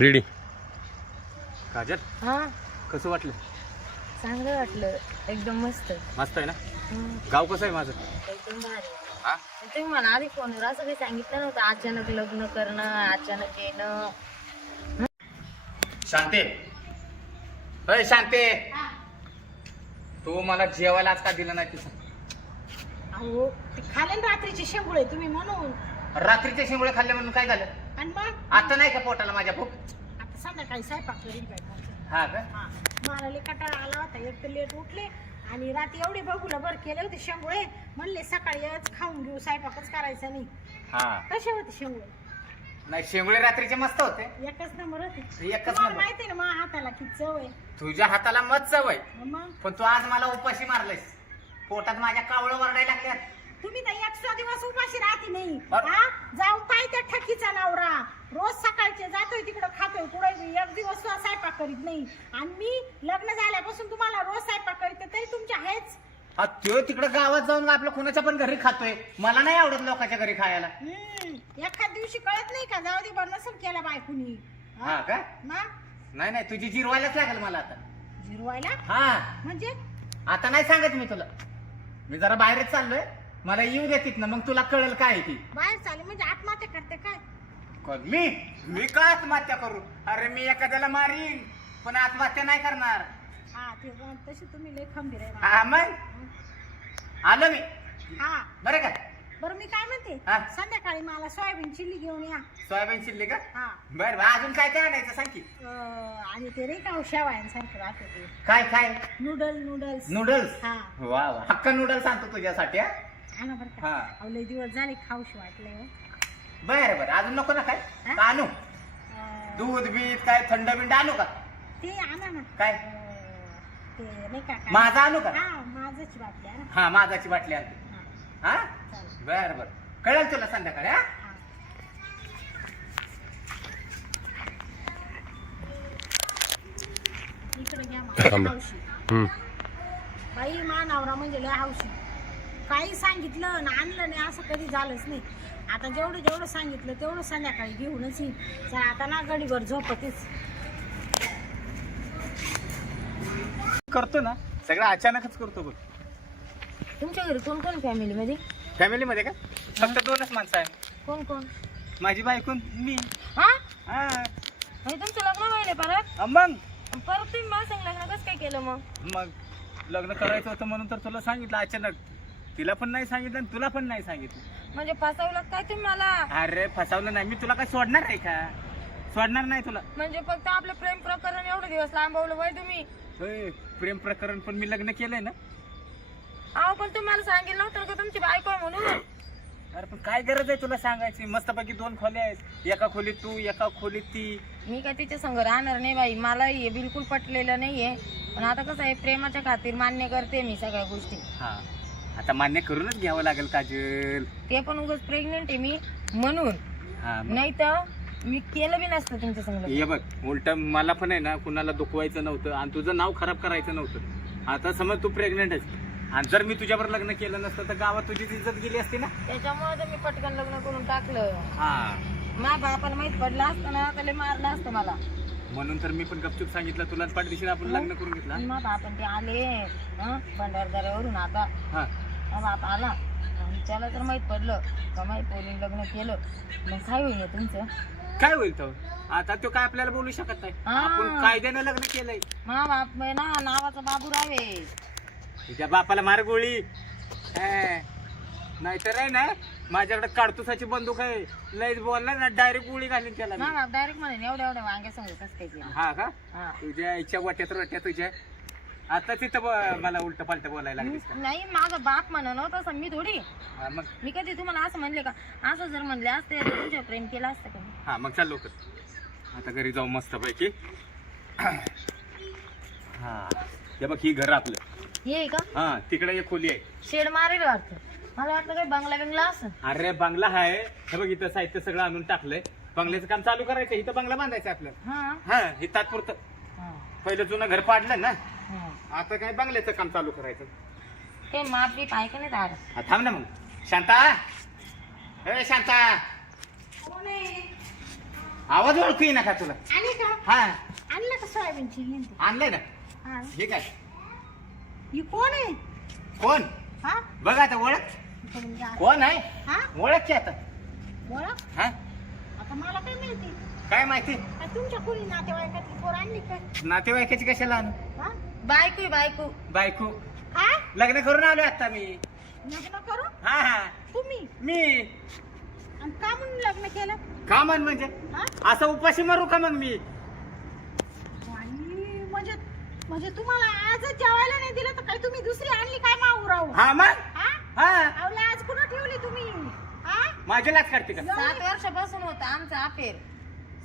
Ready. Kajal हा कसं वाटलं? चांगलं वाटलं, एकदम मस्त. मस्त आहे ना. हम्म, गाव कसं आहे माझं? एकदम भारी. हा तुम्ही मला आधी फोनवर असं काही सांगितलं नव्हतं, अचानक लग्न करणं, अचानक येणं. शांते, अय शांते, तू मला जेवायला आज का दिलं नाही? तिथं अहो ते खाले ना रात्रीचे शेंगुळे तुम्ही म्हणून. रात्रीचे शिंगोळे खाल्ले म्हणून काय झालं? आणि मग आता नाही का पोटाला माझ्या भूक? आता संध्याकाळी स्वयंपाक करीन काय करायचं? हा का? हा मला लय कंटाळा आला होता, एक तर लेट उठले आणि रात्री एवढे बघूला भर केले होते शेंगुळे. म्हणले सकाळी खाऊन घेऊ, स्वयंपाकच करायचा नाही. हा कसे होते शेंगुळे? नाही, शिंगोळे रात्रीचे मस्त होते. एकच नंबर होते. एकच तुम्हाला नंबर. माहिती आहे ना माझ्या हाताला किती चव आहे. तुझ्या हाताला मत चव आहे, मग पण तू आज मला उपाशी मारलेस. पोटात माझ्या कावळं वरडायला लागल्यात. तुम्ही तर 100 दिवस उपाशी राहते नाही. अरे. हा जाऊन पाय त्या ठकीचा नवरा रोज सकाळचे जातोय तिकडं खातोय, कुठे एक दिवस सुद्धा स्वयंपाक करीत नाही. आणि मी लग्न झाल्यापासून तुम्हाला रोज स्वयंपाक करीते, तरी तुमच्या आहेच. तो तिकडे गावात जाऊन आपलं कोणाच्या पण घरी खातोय. मला नाही आवडत लोकांच्या घरी खायला. एखाद दिवशी कळत नाही का, जाऊ दे बरं नसेल केला बायकुनी. हा का? मग नाही नाही, तुझी जिरवायलाच लागेल मला आता. जिरवायला हा म्हणजे? आता नाही सांगत मी तुला. मी जरा बाहेरच चाललोय, मला येऊ देतीत ना, मग तुला कळेल काय आहे ती. बाहेर चालेल म्हणजे आत्महत्या करते काय? मी का आत्महत्या करू? अरे मी एखाद्याला मारीन, पण आत्महत्या नाही करणार. हा ते तशी तुम्ही लय खंबीर आहे. हा मग आलो मी. हा बरं का? बरं मी काय म्हणते, हा. संध्याकाळी मला सोयाबीन चिल्ली घेऊन या. सोयाबीन शिल्ली का? हा बर बर, अजून काय काय आणायचं सांग की. आणि ते रे का शेवायांसारखं राहते ते काय काय? नूडल्स. नूडल्स. हा वा वा, हक्का नूडल्स आणतो तुझ्यासाठी. हा? आणा बरं का. हा. अहो, लय दिवस झाले खाऊशी वाटलंय हो. बर बर, अजून नको ना काय? हा? का आणू? दूध बीत काय थंड बिंड आणू का? ते आणा ना. काय? ते नाही का काय? माझा आणू का? हा माझाची बाटली आणा. हा, माझाची बाटली आणतो. हा, हा चालेल. बर बर, कळेल तुला संध्याकाळी. हा हा. इकडे घ्या मला थांबा. हौशी. हम्म. बाई मा नवरा म्हणजे लय हौशी. काही सांगितलं ना आणलं नाही असं कधी झालंच नाही. आता जेवढं सांगितलं तेवढं संध्याकाळी घेऊनच येईल. चल आता ना गडीवर झोपतेच. करतो ना, सगळं अचानकच करतो बघ. तुमच्या घरी कोण कोण फॅमिली मध्ये? फॅमिली मध्ये का फक्त दोनच माणसं आहे. कोण कोण? माझी बायको, मी. हा हा म्हणजे तुमचं लग्न व्हायला परत? मग परत तुम्ही मला सांग लग्न कसं काय केलं मग? मग लग्न करायचं होतं म्हणून तर तुला सांगितलं अचानक. तिला पण नाही सांगितलं आणि तुला पण नाही सांगितलं. म्हणजे फसवलं काय तुम्ही मला? अरे फसवलं नाही मी तुला. काय सोडणार आहे का? सोडणार नाही तुला. म्हणजे फक्त आपलं प्रेम प्रकरण एवढे दिवस लांबवलं वय तुम्ही? होय, प्रेम प्रकरण पण मी लग्न केलंय ना. अहो पण तुम्हाला सांगितलं नव्हतं का तुमची बायको आहे म्हणून? अरे पण काय गरज आहे तुला सांगायची? मस्तपैकी 2 खोल्या आहेत, एका खोलीत तू, एका खोलीत ती. मी काय तिच्या संग राहणार नाही बाई, मला हे बिलकुल पटलेलं नाहीये. पण आता कसं आहे, प्रेमाच्या खातीर मान्य करते मी सगळ्या गोष्टी. हा, आता मान्य करूनच घ्यावं लागेल काजल. ते पण उगाच प्रेग्नेंट आहे मी म्हणून, हा मग. नाही तर मी केलं बी नसतं तुमच्या संग. हे बघ, उलट मला पण आहे ना कुणाला दुखवायचं नव्हतं आणि तुझं नाव खराब करायचं नव्हतं. आता समज तू प्रेग्नेंट आहेस आणि जर मी तुझ्यावर लग्न केलं नसतं तर गावात तुझी इज्जत गेली असती ना. त्याच्यामुळे तर मी पटकन लग्न करून टाकलं. हा, माझ्या बापाला माहित पडलं असतं ना त्याला मारलं असतं मला. म्हणून तर मी पण गपचूप सांगितलं तुला. पाठदिशी आपण लग्न करून घेतलं. आणि माझा बापन ते आले भंडारदऱ्यावरून. आता हा, माझा बाप आला आणि त्याला तर माहित पडलं का माहित पोरीने लग्न केलं, मग काय होईल तुमचं? काय होईल तो? आता तो काय आपल्याला बोलू शकत नाही. हा. आपण कायद्यानं लग्न केलंय. माझा बाप ना नावाचा बाबूराव आहे. तुझ्या बापाला मार गोळी. नाहीतर आहे ना माझ्याकडे काडतुसाची बंदूक आहे. लयच बोलला ना डायरेक्ट गोळी घालीन त्याला मी. माझा बाप डायरेक्ट म्हणे एवढ्या एवढ्या वांग्या सांगू कसं काय केलं. हा का? हा. तुझ्या इच्छा वाट्यात रोट्या तुझ्या. आता तिथं मला उलट पालट बोलायला लागलीस का? नाही माझा बाप म्हणा नव्हतं तसं मी थोडी. हा, मग मी कधी तुम्हाला असं म्हणले का? असं जर म्हणले असते तर तुमच्यावर प्रेम केलं असतं का? हा, मग चाल लवकर. आता घरी जाऊ मस्त पैकी. हा, हे बघ ही घर आपलं. हे आहे का? हा, तिकडे एक खोली आहे. शेड मारेल वाटतं. मला वाटलं काही बंगला बिंगला असं. अरे बंगला आहे. हे बघ इथं साहित्य सगळं आणून टाकलंय. बंगल्याचं काम चालू करायचं. इथं बंगला बांधायचं आपलं. हा हा, हे तात्पुरतं. हा, पहिलं जुनं घर पाडलं ना, हा. आता काय बंगल्याचं काम चालू करायचं. ते माप बी पाय का नाही दार? हा, थांब ना मग. शांता, ए शांता, आवाज ओळखू येईना का तुला? आली का? हा आणलं का सोयाबीनची हिंदी? आणलंय ना. हा. हे काय ही कोण आहे? कोण? हा? बघ आता ओळख इकडून घ्या. कोण आहे. हा? ओळख की आता. ओळख? हा आता मला काय माहिती? काय माहिती? काय तुमच्या कोणी नातेवाईकातली पोर आणली काय? नातेवाईकाची कशाला आणू? हा? बायको बायको. बायको काय? लग्न करून आलोय आता मी. लग्न करू? हा हा तुम्ही? मी आणि का म्हणून लग्न केलं? का म्हण म्हणजे हा? असं उपाशी मारू का मग मी? बाई, म्हणजे म्हणजे तुम्हाला आजच जेवायला नाही दिलं तर काय तुम्ही दुसरी आणली काय माऊ राहू? हा मग हा? हा अहो, लाज कुठं ठेवली तुम्ही? हा? माझी लाच काढते का? 7 वर्षापासून होतं आमचं अफेअर.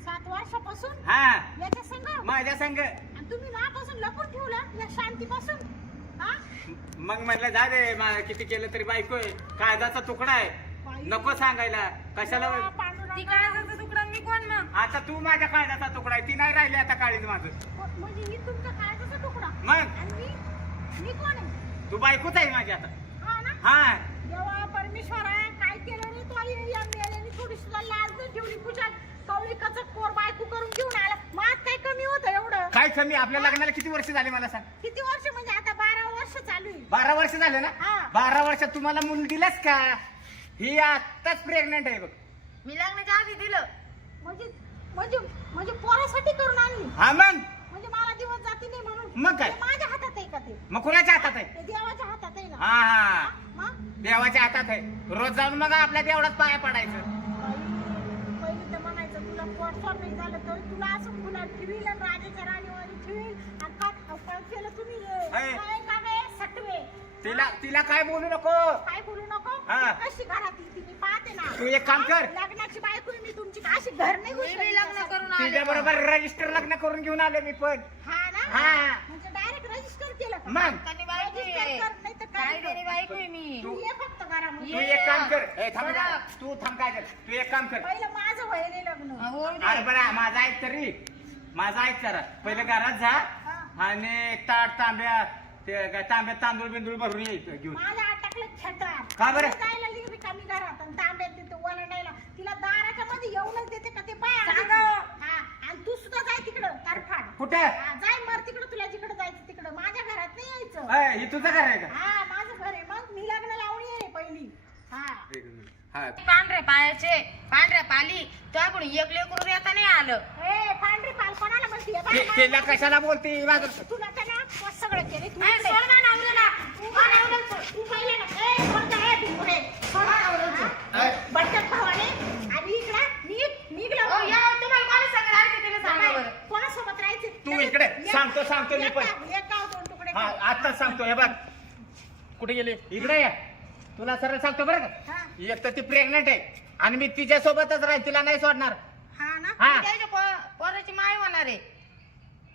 7 वर्षापासून हा याच्या संग माझ्या संग. आणि तुम्ही माझ्यापासून लपून ठेवलं या शांतीपासून. हा? मग म्हटलं जा दे किती केलं तरी बायको आहे, काळजाचा तुकडा आहे, बाई. नको सांगायला कशाला. देवा, पांडुरंगा. ती काळजाचा तुकडा मी कोण मग? आता तू माझ्या काळजाचा तुकडा आहे, ती नाही राहिली आता काळीज माझं. म्हणजे ही तुमच्या काळजाचा तुकडा मग आणि मी कोण आहे? तू बायकोच आहे माझी आता. हा ना? हा देवा परमेश्वरा, काय केलं रे तू? या मेल्याने थोडी सुद्धा लाज नाही ठेवली. पूजा कवळीकाचं कोर बायको करून घेऊन आला. माझ काय कमी होतं एवढं? काय कमी? आपल्या लग्नाला किती वर्ष झाले मला सांग? किती वर्ष? म्हणजे आता 12 वर्ष चालू आहे. 12 वर्ष झाले ना. हा. 12 वर्षात तुम्हाला मुलं दिलंच का? ही आताच प्रेग्नेंट आहे बघ. मी लग्नाच्या आधी दिलं. म्हणजे म्हणजे म्हणजे पोरासाठी करून आणली? हा मग म्हणजे मला दिवस जाती नाही म्हणून? मग काय? ते माझ्या हातात आहे का ते? मग कुणाच्या हातात आहे? ते देवाच्या हातात आहे ना? हा हा मग देवाच्या हातात आहे. रोज जाऊन मग आपल्या देवळात पाया पडायचं. पहिली तर म्हणायचं तुला पोटसोर नाही झालं तर तुला असं फुलात ठेवील आणि राजाच्या राणीवाणी ठेवील. आणि काय केलं तुम्ही? अय. काय का काय सटवे? तिला काय बोलू नको. काय बोलू नको? हा. कशी घरात येते मी पाहते ना. तू एक काम कर. लग्नाची बायको आहे मी तुमची. अशी घर नाही मी लग्न करून आले. तुझ्या बरोबर रजिस्टर लग्न करून घेऊन आले मी पण. हा ना? हा. म्हणजे डायरेक्ट रजिस्टर केलं का? मग त्यांनी बायको आहे. Register कर, नाही तर काय काय तरी बायको आहे मी. तू ये फक्त घरामध्ये. तू एक काम कर. ए, थांब जरा. तू थांब काय कर. तू एक काम कर. पहिलं माझं व्हायला लग्न. हो दे. अरे बरं माझा ऐक तरी. माझा ऐक जरा. पहिले घरात जा हा. आणि ताट तांब्या ते काय तांब्यात तांदूळ बिंदूळ भरून ये घेऊन. माझा अटकलं छटाक. का बरं? जायला लिहिली रिकामी घरात आणि तांब्यात देते वलंडायला. तिला दाराच्या मध्ये येऊनच देते का ते पाय? सांग. हा. आणि तू सुद्धा जाय तिकडं तारफाड. कुठे? हा, जाय मर तिकडं. तुला जिकडं जायचं तिकडं. माझ्या घरात नाही यायचं. अय, हे तुझं घर आहे का? हा, माझं घर आहे. मग मी लग्न लावणी आहे पहिली. हा. हा. पांढऱ्या पायाचे पांढऱ्या पाली त्याकडून एक लेकरू येता नाही आलं. ए, पांढरी पाल कोणाला म्हणते? हे बाई, तिला कशाला बोलते माझं? तुला तर ना सगळं केलं. तू ए, सोड ना नवऱ्याला. हा, नवऱ्याला सोड. तू पहिले ना. ए, सोड जा, ए, भिंगुरे. सोड ना नवऱ्याला. ए. बटक भावाने. आणि इकडं निघ ओ, लवकर. या, तुम्हाला कोणी सांगेल आरती तिला सांगा बरं. कोणासोबत राहायचं? तू इकडे. सांगतो मी पण. एक गाव 2 तुकडे हा कर. आताच सांगतो. हे बघ कुठे गेले? इकडे या. तुला सरळ सांगतो बरं का. हा. एक तर ती प्रेग्नेंट आहे आणि मी तिच्या सोबतच राहील. तिला नाही सोडणार. हा ना? हा. मी त्याच्या पोराची माय होणार आहे.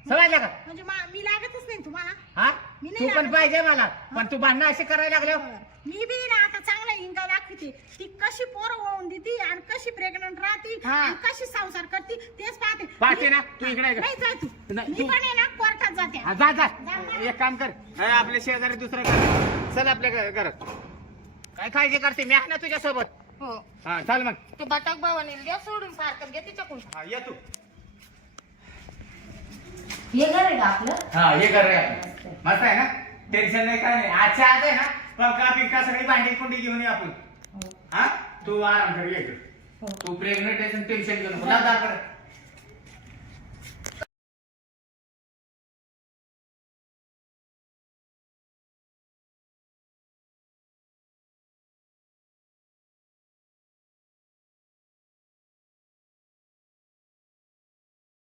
समजलं का? म्हणजे मी लागतच नाही तुम्हाला. हा मी नाही तू पण लागत. पाहिजे मला. पण तू भांडणं अशी करायला लागल्यावर मी बी ना आता चांगला हिंगा दाखवते. ती कशी पोरं वळून देते आणि कशी प्रेग्नंट राहते हा. आणि कशी संसार करते तेच पाहते. पाहते ना? तू इकडे ये. नाही जाय तू. नाही, मी तू- पण आहे ना कोर्टात जाते. हा, जा एक काम कर. हे आपल्या शेजारी दुसरं घर. चल आपल्या घरात. काय काळजी करते? मी आहे ना तुझ्या सोबत. हो. हा चाल मग. ते बटाक भावाने द्या सोडून पार्क घ्या तिच्याकडून. हा ये तू. हे घर आहे का आपलं? हा हे घर रे आपलं. मस्त आहे ना? टेन्शन नाही काय नाही. आजच्या आज आहे ना पंखा पिंका सगळी भांडी कुंडी घेऊन ये आपण. हा तू आराम कर. ये तू प्रेग्नेंट आहे टेन्शन घेऊन.